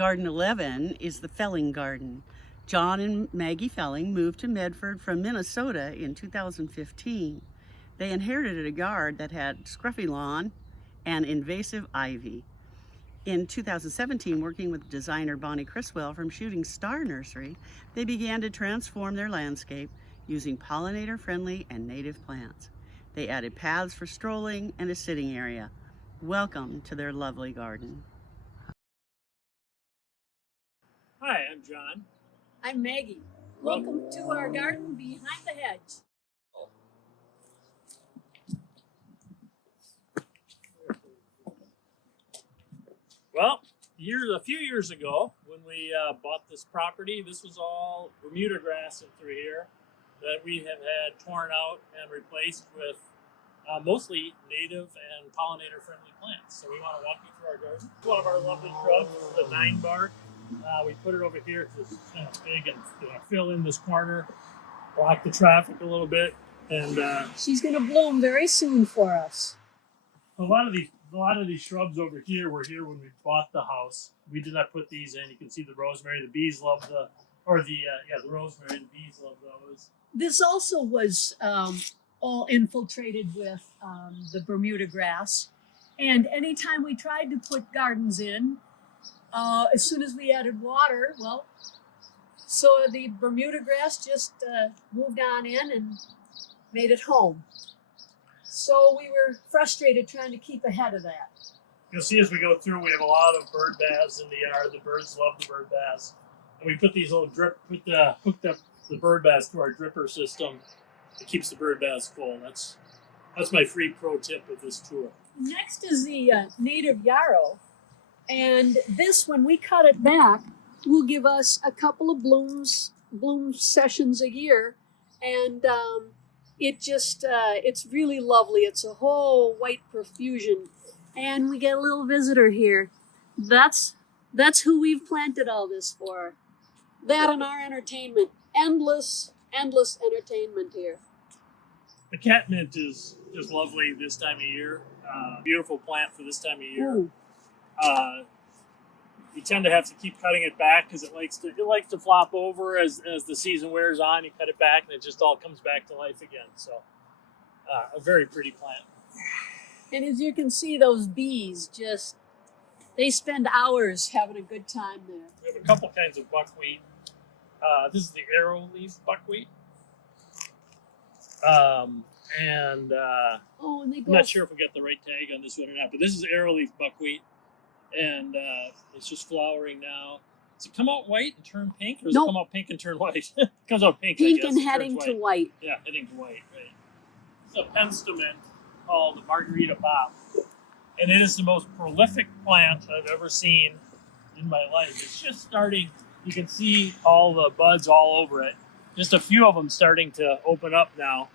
Garden 11 is the Felling Garden. John and Maggie Felling moved to Medford from Minnesota in 2015. They inherited a yard that had scruffy lawn and invasive ivy. In 2017, working with designer Bonnie Criswell from Shooting Star Nursery, they began to transform their landscape using pollinator-friendly and native plants. They added paths for strolling and a sitting area. Welcome to their lovely garden. Hi, I'm John. I'm Maggie. Welcome to our garden behind the hedge. Well, a few years ago, when we bought this property, this was all Bermuda grass in through here that we have had torn out and replaced with mostly native and pollinator-friendly plants. So we want to walk you through our garden. One of our lovely shrubs is the 9-bark. We put it over here because it's kind of big and fill in this corner, block the traffic a little bit, and She's going to bloom very soon for us. a lot of these shrubs over here were here when we bought the house. We did not put these in. You can see the rosemary. The bees love the rosemary. The bees love those. This also was all infiltrated with the Bermuda grass. And anytime we tried to put gardens in, as soon as we added water, so the Bermuda grass just moved on in and made it home. So we were frustrated trying to keep ahead of that. You'll see as we go through, we have a lot of bird baths in the yard. The birds love the bird baths. And we put these little hooked up the bird baths to our dripper system. It keeps the bird baths full. That's my free pro tip of this tour. Next is the native yarrow. And this, when we cut it back, will give us a couple of bloom sessions a year. And it's really lovely. It's a whole white profusion. And we get a little visitor here. That's who we've planted all this for. That and our entertainment. Endless entertainment here. The catmint is just lovely this time of year. Beautiful plant for this time of year. You tend to have to keep cutting it back because it likes to flop over as the season wears on. You cut it back and it just all comes back to life again. So a very pretty plant. And as you can see, those bees they spend hours having a good time there. We have a couple kinds of buckwheat. This is the arrowleaf buckwheat. And they I'm go. not sure if we got the right tag on this one or not, but this is arrowleaf buckwheat. And it's just flowering now. Does it come out white and turn pink, or does it come out pink and turn white? It comes out pink, Pink I guess. and heading to white. Yeah, heading to white, right. It's a penstemon called the Margarita Bop. And it is the most prolific plant I've ever seen in my life. It's just starting. You can see all the buds all over it. Just a few of them starting to open up now.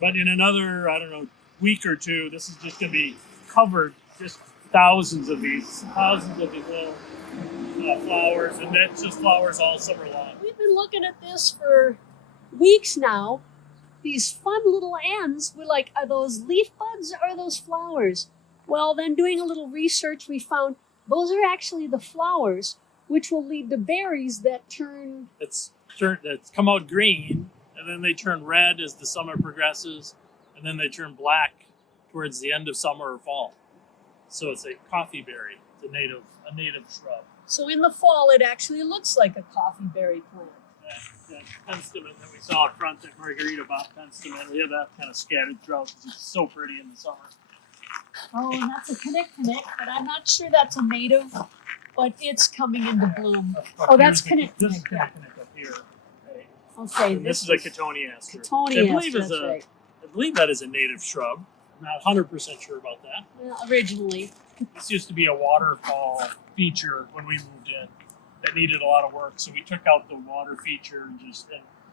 But in another, week or two, this is just going to be covered, just thousands of these little flowers, and that just flowers all summer long. We've been looking at this for weeks now. These fun little ends. We're like, are those leaf buds or are those flowers? Well, then doing a little research, we found those are actually the flowers, which will lead to berries that come out green, and then they turn red as the summer progresses, and then they turn black towards the end of summer or fall. So it's a coffee berry. It's a native shrub. So in the fall, it actually looks like a coffee berry plant. That penstemon that we saw up front, that Margarita Bop penstemon, we have that kind of scattered throughout because it's so pretty in the summer. Oh, and that's a connect, but I'm not sure that's a native, but it's coming into bloom. Oh, that's connect. This is connect up here. Right. Okay, This is a Cotoneaster. Cotoneaster, I believe that is a native shrub. I'm not 100% sure about that. Well, originally. This used to be a waterfall feature when we moved in that needed a lot of work. So we took out the water feature and just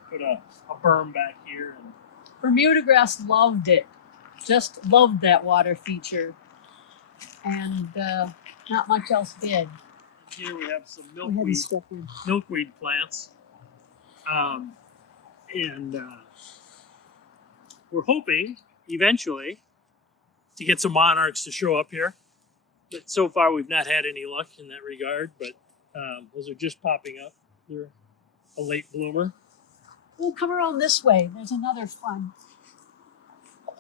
put a berm back here. And Bermuda grass loved it. Just loved that water feature. And not much else did. Here we have some milkweed plants. We're hoping eventually to get some monarchs to show up here. But so far, we've not had any luck in that regard. But those are just popping up. They're a late bloomer. We'll come around this way. There's another fun.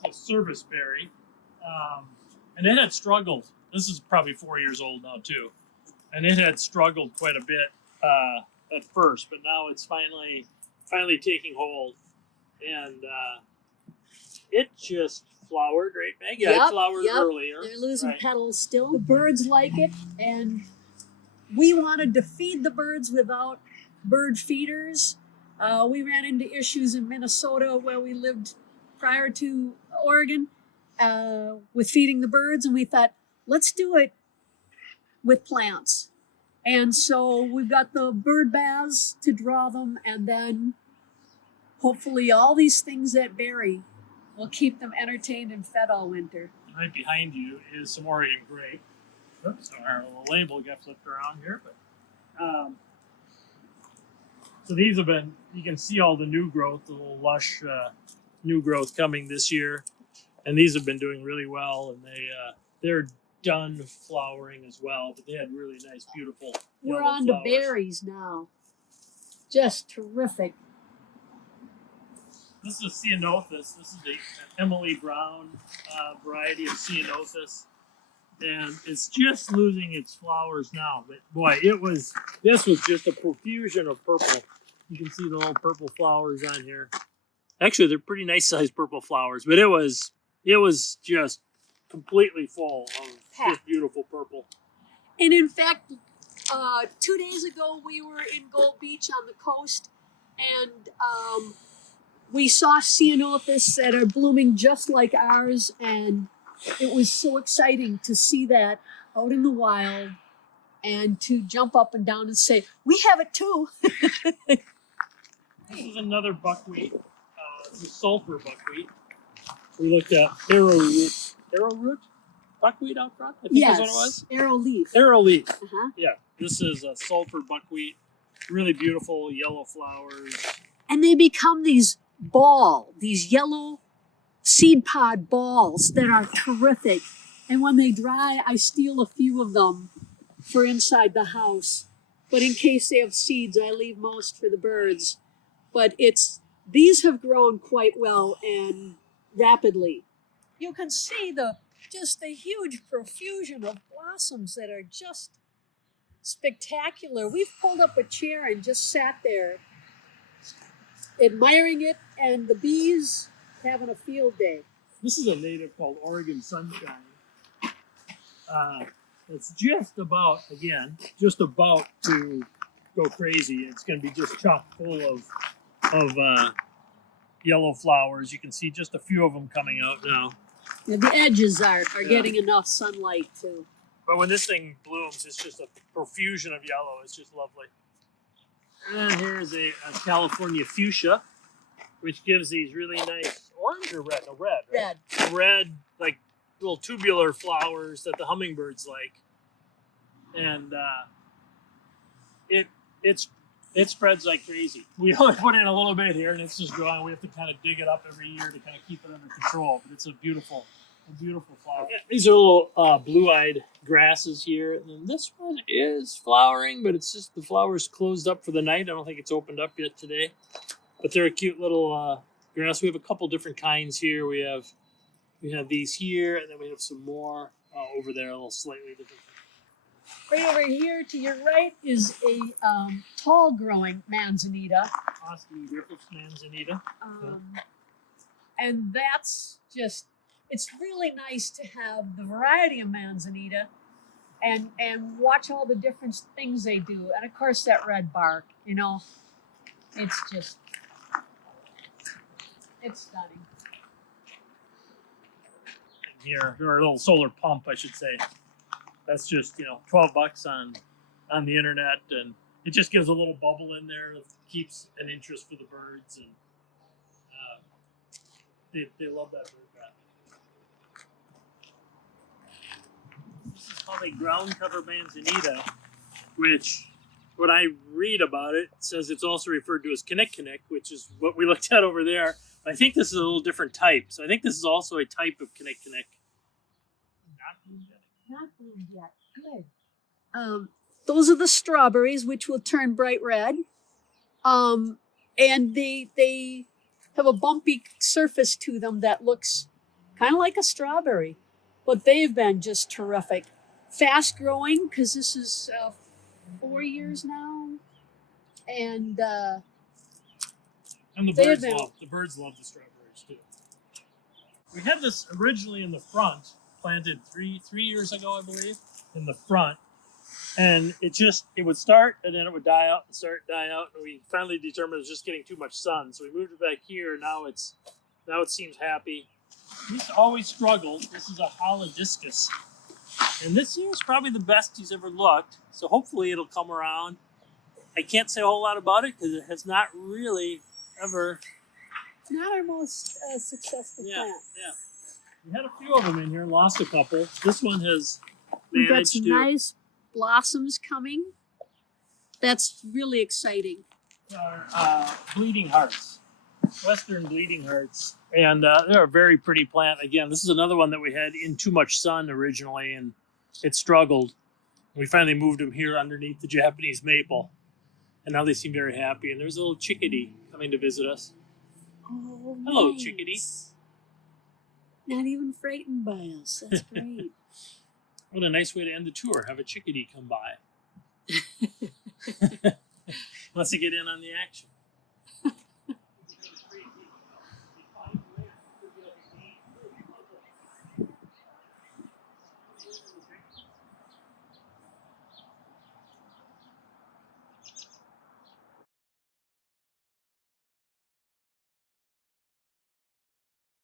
A service berry, and it had struggled. This is probably 4 years old now too, and it had struggled quite a bit at first, but now it's finally taking hold, and it just flowered, right, Meg? Yeah, it flowered earlier. They're losing petals still. The birds like it, and we wanted to feed the birds without bird feeders. We ran into issues in Minnesota where we lived prior to Oregon with feeding the birds, and we thought, let's do it with plants. And so we've got the bird baths to draw them, and then hopefully all these things that berry will keep them entertained and fed all winter. Right behind you is some Oregon grape. Oops, our little label got flipped around here, but so these have been, you can see all the new growth, the little lush new growth coming this year, and these have been doing really well, and they're done flowering as well, but they had really nice, beautiful We're yellow on flowers. to berries now. Just terrific. This is a ceanothus. This is the Emily Brown variety of ceanothus, and it's just losing its flowers now. But boy, this was just a profusion of purple. You can see the little purple flowers on here. Actually, they're pretty nice sized purple flowers, but it was just completely full of just beautiful purple. And in fact, 2 days ago we were in Gold Beach on the coast, and we saw ceanothus that are blooming just like ours, and it was so exciting to see that out in the wild and to jump up and down and say, we have it too. This is another buckwheat. It's a sulfur buckwheat. We looked at arrowroot buckwheat out front. I think that's what it was. Arrowleaf. Arrowleaf. Uh-huh. Yeah, this is a sulfur buckwheat. Really beautiful yellow flowers. And they become these yellow seed pod balls that are terrific. And when they dry, I steal a few of them for inside the house. But in case they have seeds, I leave most for the birds. But these have grown quite well and rapidly. You can see just the huge profusion of blossoms that are just spectacular. We've pulled up a chair and just sat there admiring it, and the bees having a field day. This is a native called Oregon Sunshine. It's just about to go crazy. It's going to be just chock full of yellow flowers. You can see just a few of them coming out now. Yeah, the edges are getting enough sunlight too. But when this thing blooms, it's just a profusion of yellow. It's just lovely. And then here's a California fuchsia, which gives these really nice orange or red? No, red. Right? Red, like little tubular flowers that the hummingbirds like. And it spreads like crazy. We only put in a little bit here, and it's just growing. We have to kind of dig it up every year to kind of keep it under control. But it's a beautiful flower. Yeah, these are little blue-eyed grasses here. And then this one is flowering, but it's just the flowers closed up for the night. I don't think it's opened up yet today. But they're a cute little grass. We have a couple different kinds here. We have these here, and then we have some more over there, a little slightly different. Right over here to your right is a tall-growing manzanita. Austin Griffith's manzanita. And that's just, it's really nice to have the variety of manzanita and watch all the different things they do. And of course that red bark, it's just, it's stunning. And here, our little solar pump, I should say. That's just, $12 on the internet, and it just gives a little bubble in there that keeps an interest for the birds, and they love that bird bath. This is called a ground cover manzanita, which, when I read about it, says it's also referred to as kinnick, which is what we looked at over there. I think this is a little different type, so I think this is also a type of kinnick. not bloomed yet. Good. Those are the strawberries, which will turn bright red. And they have a bumpy surface to them that looks kind of like a strawberry, but they've been just terrific. Fast growing, because this is 4 years now, and the birds love the strawberries too. We had this originally in the front, planted three years ago, I believe, in the front. And it would start and then it would die out and start, die out. And we finally determined it was just getting too much sun. So we moved it back here. Now it seems happy. He's always struggled. This is a holodiscus. And this year is probably the best he's ever looked. So hopefully it'll come around. I can't say a whole lot about it because it has not really ever. It's not our most successful plant. Yeah. We had a few of them in here, lost a couple. This one has We've got managed some to. nice blossoms coming. That's really exciting. Bleeding hearts, Western bleeding hearts, and they're a very pretty plant. Again, this is another one that we had in too much sun originally, and it struggled. We finally moved them here underneath the Japanese maple, and now they seem very happy. And there's a little chickadee coming to visit us. Oh, Hello, nice. chickadee. Not Not even frightened by us. That's great. What a nice way to end the tour. Have a chickadee come by. Wants to get in on the action.